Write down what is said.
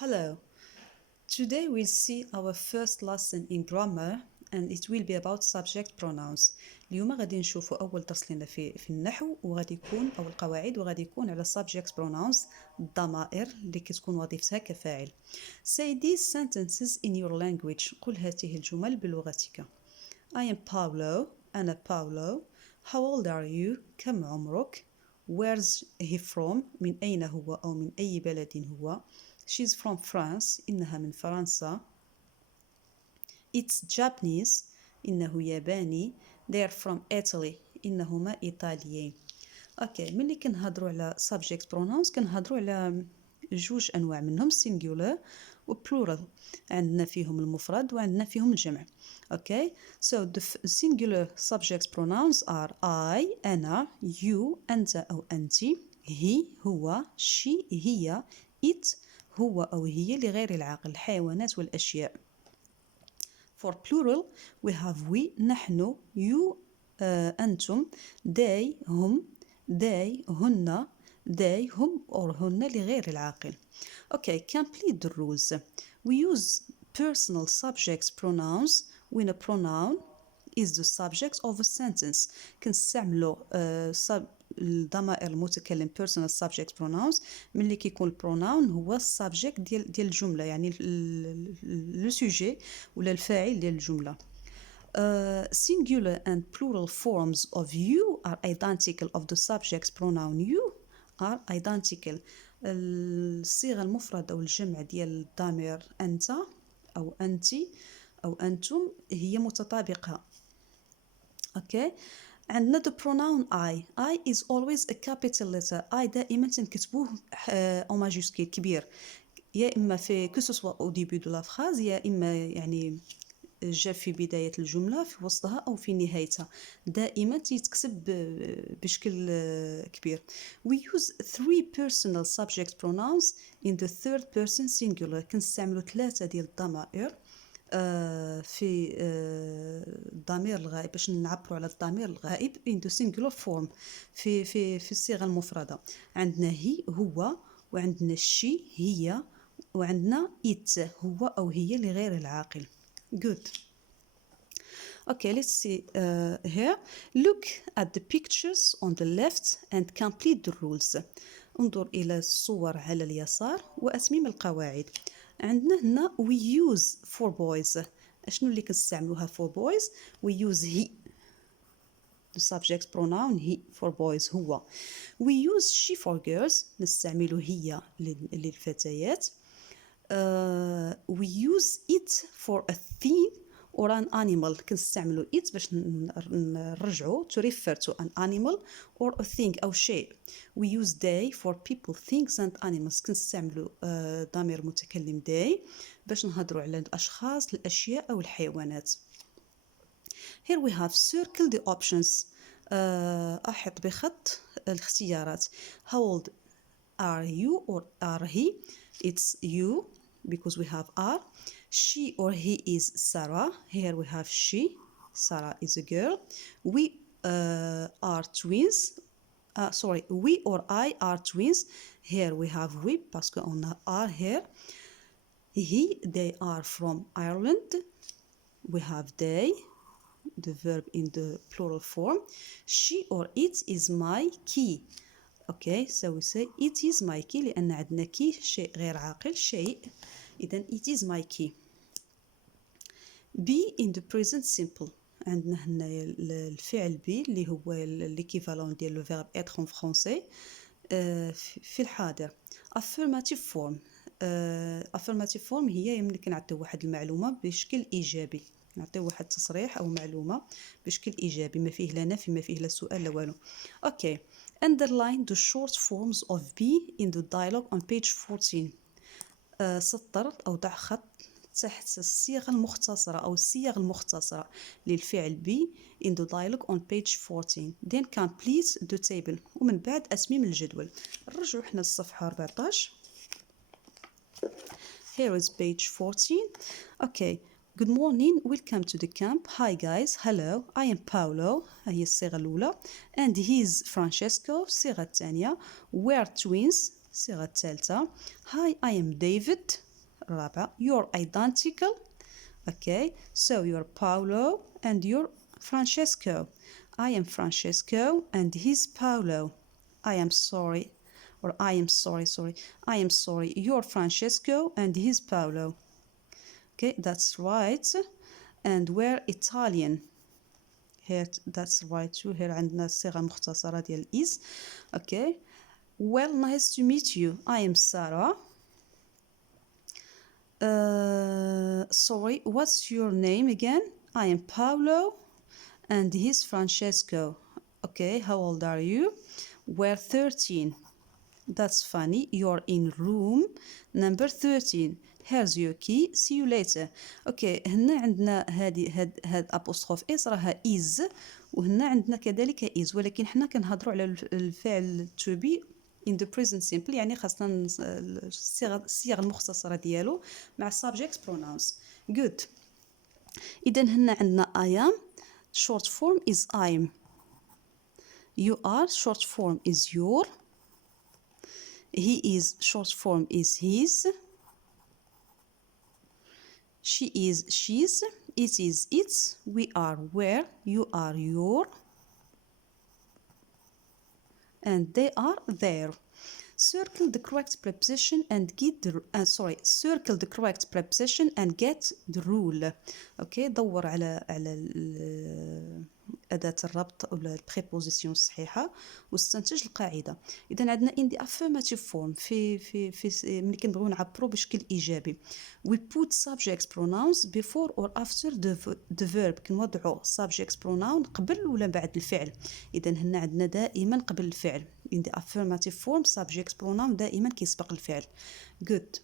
Hello. Today we'll see our first lesson in grammar and it will be about subject pronouns. اليوم غادي نشوفوا أول درس لنا في النحو وغادي يكون أو القواعد وغادي يكون على subject pronouns الضمائر اللي كتكون وظيفتها كفاعل. Say these sentences in your language. قل هذه الجمل بلغتك. I am Paulo. أنا باولو. How old are you? كم عمرك? Where's he from? من أين هو أو من أي بلد هو؟ She's from France. إنها من فرنسا. It's Japanese. إنه ياباني. They're from Italy. إنهما إيطاليين. أوكي ملي كنهضروا على subject pronouns كنهضروا على جوج أنواع منهم singular و plural. عندنا فيهم المفرد وعندنا فيهم الجمع. Okay, so the singular subject pronouns are I, أنا, you, أنت أو أنتِ, he, هو, she, هي, it, هو أو هي لغير العاقل الحيوانات والأشياء. For plural we have we نحن, you أنتم, they هم, they هن, they هم or هن لغير العاقل. Okay, complete the rules. We use personal subject pronouns when a pronoun is the subject of a sentence. كنستعملوا الضمائر المتكلم personal subject pronouns ملي كيكون pronoun هو subject ديال الجملة يعني le sujet ولا الفاعل ديال الجملة. Singular and plural forms of you are identical of the subject pronoun you are identical. الصيغة المفردة أو الجمع ديال الضمير أنت أو أنت أو أنتم هي متطابقة. Okay. عندنا the pronoun I is always a capital letter. I دائما تنكتبوه أو ماجيسكيل كبير يا إما في que ce soit au début de la phrase يا إما يعني جا في بداية الجملة في وسطها أو في نهايتها دائما تيتكتب بشكل كبير. We use 3 personal subject pronouns in the third person singular. كنستعملوا 3 ديال الضمائر في الضمير الغائب باش نعبروا على الضمير الغائب in the singular form في الصيغة المفردة. عندنا هي هو وعندنا she هي وعندنا it هو أو هي لغير العاقل. Good. Okay, let's see here. Look at the pictures on the left and complete the rules. انظر إلى الصور على اليسار وأتمم القواعد. عندنا هنا we use for boys. شنو اللي كنستعملوها for boys? We use he. The subject pronoun he for boys هو. We use she for girls. نستعمل هي للفتيات. We use it for a thing or an animal. كنستعملوا it باش نرجعوا to refer to an animal or a thing أو شيء. We use they for people, things and animals. كنستعملوا ضمير متكلم they باش نهضروا على الأشخاص الأشياء أو الحيوانات. Here we have circle the options. أحط بخط الاختيارات. How old are you or are he? It's you because we have are. She or he is Sarah. Here we have she. Sarah is a girl. We are twins. We or I are twins. Here we have we parce qu'on a are here. They are from Ireland. We have they, the verb in the plural form. She or it is my key. Okay, so we say it is my key لأن عندنا key شيء غير عاقل شيء إذن it is my key. Be in the present simple. عندنا هنا الفعل be اللي هو l'équivalent ديال le verbe être en français في الحاضر. Affirmative form. Affirmative form هي يمكن كنعطيو واحد المعلومة بشكل إيجابي. نعطيو واحد تصريح أو معلومة بشكل إيجابي ما فيه لا نفي ما فيه لا سؤال لا والو. Okay. Underline the short forms of be in the dialogue on page 14. سطر أو ضع خط تحت الصيغة المختصرة أو الصيغ المختصرة للفعل be in the dialogue on page 14. Then complete the table. ومن بعد أتميم الجدول. نرجعو حنا للصفحة 14. Here is page 14. Okay. Good morning, welcome to the camp. Hi guys, hello, I am Paulo. هي الصيغة الأولى. And he is Francesco. الصيغة الثانية. We are twins. الصيغة الثالثة. Hi, I am David. الرابعة you're identical. Okay, so you're Paolo and you're Francesco. I am Francesco and he's Paolo. I am sorry, or I am sorry, I am sorry, you're Francesco and he's Paolo. Okay, that's right. And we're Italian. Here, that's right too. Here عندنا الصيغة المختصرة ديال is. Okay. Well, nice to meet you. I am Sarah. Sorry, what's your name again? I am Paolo and he's Francesco. Okay, how old are you? We're 13. That's funny. You're in room number 13. Here's your key. See you later. Okay, هنا عندنا هاد apostrophe s راها is وهنا عندنا كذلك is، ولكن حنا كنهضروا على الفعل to be in the present simple، يعني خاصنا الصيغ المختصرة ديالو مع subject pronouns. Good. إذا هنا عندنا I am short form is I'm. You are short form is your. He is short form is his. She is she's. It is its. We are where. You are your. And they are there. Circle the correct preposition and get the circle the correct preposition and get the rule. Okay, دور على أداة الربط أو البريبوزيسيون الصحيحة واستنتج القاعدة. إذا عندنا in the affirmative form في ملي كنبغيو نعبرو بشكل إيجابي. We put subject pronouns before or after the verb. كنوضعو subject pronoun قبل ولا بعد الفعل. إذا هنا عندنا دائما قبل الفعل. In the affirmative form subject pronoun دائما كيسبق الفعل. Good.